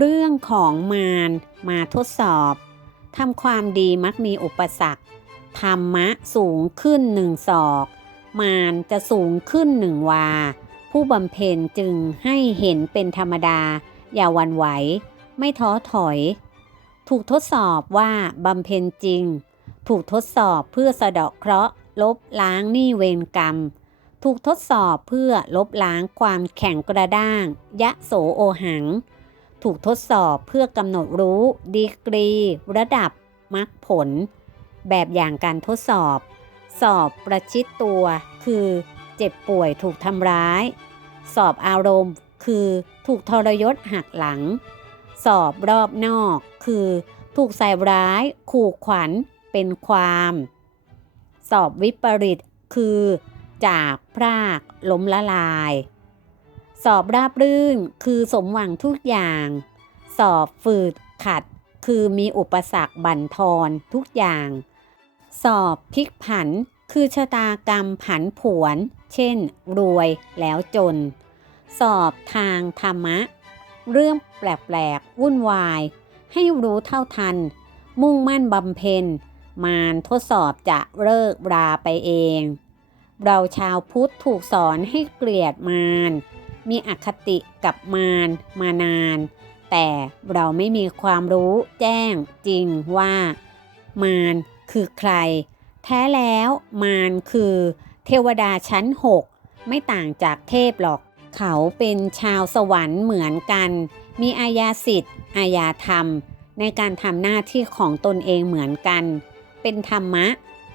เรื่องของมารมาทดสอบทำความดีมักมีอุปสรรค ธรรมะสูงขึ้นหนึ่งศอก มารจะสูงขึ้นหนึ่งวา ผู้บำเพ็ญจึงให้เห็นเป็นธรรมดา อย่าวันไหว ไม่ท้อถอย ถูกทดสอบว่าบำเพ็ญจริง ถูกทดสอบเพื่อสะเดาะเคราะห์ ลบล้างหนี้เวรกรรม ถูกทดสอบเพื่อลบล้างความแข็งกระด้าง ยะโสโอหัง ถูกทดสอบเพื่อกำหนดรู้ ดีกรี ระดับมรรคผล แบบอย่างการทดสอบ สอบประชิดตัว คือเจ็บป่วยถูกทำร้าย สอบอารมณ์ คือถูกทรยศหักหลัง สอบรอบนอก คือถูกใส่ร้าย ขู่ขวัญ เป็นความ สอบวิปริต คือ จากพรากล้มละลาย สอบราบรื่นคือสมหวังทุกอย่าง สอบฝืดขัด คือมีอุปสรรคบั่นทอนทุกอย่าง สอบพลิกผัน คือชะตากรรมผันผวน เช่น รวยแล้วจน สอบทางธรรมะ เรื่องแปลกๆวุ่นวาย ให้รู้เท่าทัน มุ่งมั่นบำเพ็ญ มารทดสอบจะเลิกราไปเอง เราชาวพุทธถูกสอนให้เกลียดมาร มีอคติกับมารมานาน แต่เราไม่มีความรู้แจ้งจริงว่า มารคือใคร แท้แล้วมารคือเทวดาชั้นหกไม่ต่างจากเทพหรอก เขาเป็นชาวสวรรค์เหมือนกัน มีอาญาสิทธิ์อาญาธรรม ในการทำหน้าที่ของตนเองเหมือนกัน เป็นธรรมะ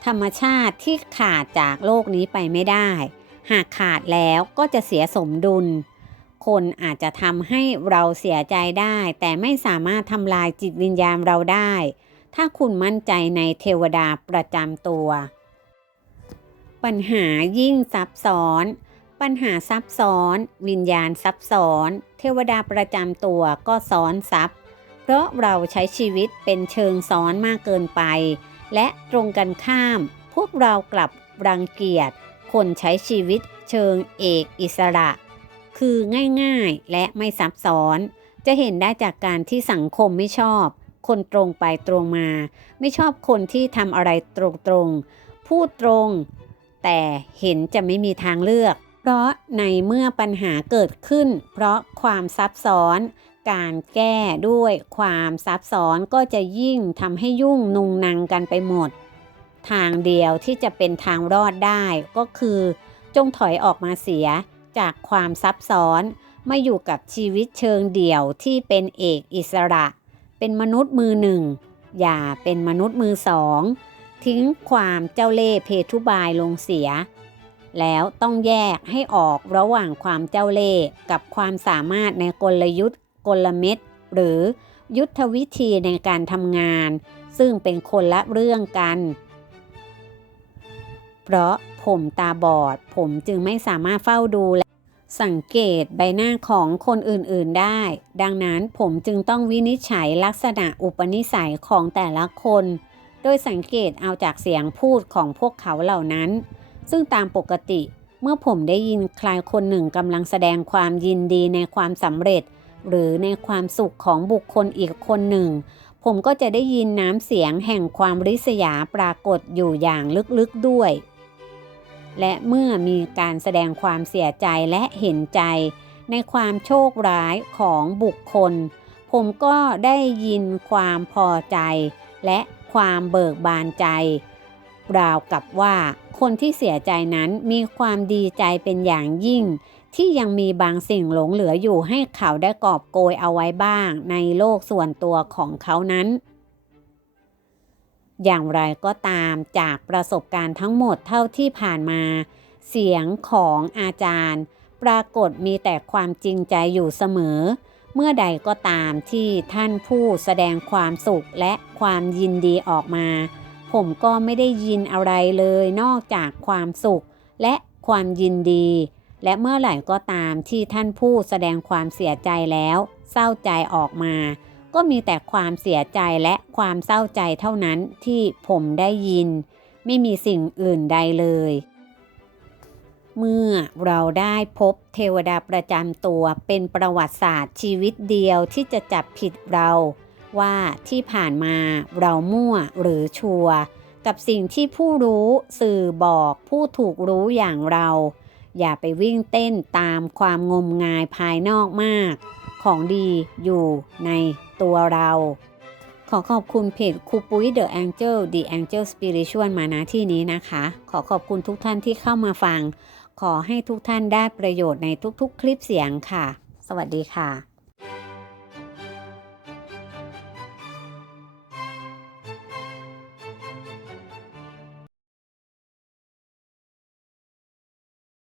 ธรรมชาติที่ขาดจากโลกนี้ไปไม่ได้ หากขาดแล้วก็จะเสียสมดุล คนอาจจะทำให้เราเสียใจได้ แต่ไม่สามารถทำลายจิตวิญญาณเราได้ ถ้าคุณมั่นใจในเทวดาประจำตัว ปัญหายิ่งซับซ้อน ปัญหาซับซ้อน วิญญาณซับซ้อน เทวดาประจำตัวก็ซ้อนซับเพราะเราใช้ชีวิตเป็นเชิงซ้อนมากเกินไป และตรงกันข้าม พวกเรากลับรังเกียจ คนใช้ชีวิตเชิงเอกอิสระ คือง่ายๆและไม่ซับซ้อน จะเห็นได้จากการที่สังคมไม่ชอบ คนตรงไปตรงมา ไม่ชอบคนที่ทำอะไรตรงๆ พูดตรง แต่เห็นจะไม่มีทางเลือก เพราะในเมื่อปัญหาเกิดขึ้น เพราะความซับซ้อนการแก้ด้วยความซับซ้อนก็จะยิ่งทำให้ยุ่งนุงนังกันไปหมด ทางเดียวที่จะเป็นทางรอดได้ก็คือ จงถอยออกมาเสียจากความซับซ้อนมาอยู่กับชีวิตเชิงเดี่ยวที่เป็นเอกอิสระ เป็นมนุษย์มือหนึ่ง อย่าเป็นมนุษย์มือสอง ทิ้งความเจ้าเล่ห์เพทุบายลงเสีย แล้วต้องแยกให้ออกระหว่างความเจ้าเล่ห์กับความสามารถในกลยุทธ์ กลเม็ด หรือยุทธวิธีในการทำงาน ซึ่งเป็นคนละเรื่องกัน ราะผมตาบอด ผมจึงไม่สามารถเฝ้าดูและสังเกตใบหน้าของคนอื่นๆได้ ดังนั้นผมจึงต้องวินิจฉัยลักษณะอุปนิสัยของแต่ละคน โดยสังเกตเอาจากเสียงพูดของพวกเขาเหล่านั้น ซึ่งตามปกติเมื่อผมได้ยินใครคนหนึ่งกำลังแสดงความยินดีในความสำเร็จ หรือในความสุขของบุคคลอีกคนหนึ่ง ผมก็จะได้ยินน้ำเสียงแห่งความริษยาปรากฏอยู่อย่างลึกๆด้วย และเมื่อมีการแสดงความเสียใจและเห็นใจ ในความโชคร้ายของบุคคล ผมก็ได้ยินความพอใจ และความเบิกบานใจ ราวกับว่าคนที่เสียใจนั้นมีความดีใจเป็นอย่างยิ่ง ที่ยังมีบางสิ่งหลงเหลืออยู่ให้เขาได้กอบโกยเอาไว้บ้างในโลกส่วนตัวของเขานั้น อย่างไรก็ตามจากประสบการณ์ทั้งหมดเท่าที่ผ่านมา เสียงของอาจารย์ ปรากฏมีแต่ความจริงใจอยู่เสมอ เมื่อใดก็ตามที่ท่านผู้แสดงความสุขและความยินดีออกมา ผมก็ไม่ได้ยินอะไรเลยนอกจากความสุขและความยินดี และเมื่อไหร่ก็ตามที่ท่านผู้แสดงความเสียใจแล้ว เศร้าใจออกมา ก็มีแต่ความเสียใจและความเศร้าใจเท่านั้นที่ผมได้ยิน ไม่มีสิ่งอื่นใดเลย เมื่อเราได้พบเทวดาประจำตัวเป็นประวัติศาสตร์ชีวิตเดียวที่จะจับผิดเราว่าที่ผ่านมาเรามั่วหรือชัวร์กับสิ่งที่ผู้รู้สื่อบอกผู้ถูกรู้อย่างเรา อย่าไปวิ่งเต้นตามความงมงายภายนอกมาก ของดีอยู่ใน ตัวเรา ขอขอบคุณเพจครูปุ้ย The Angel The Angel Spiritual มาณที่นี้นะคะ ขอขอบคุณทุกท่านที่เข้ามาฟัง ขอให้ทุกท่านได้ประโยชน์ในทุกๆ คลิปเสียงค่ะ สวัสดีค่ะ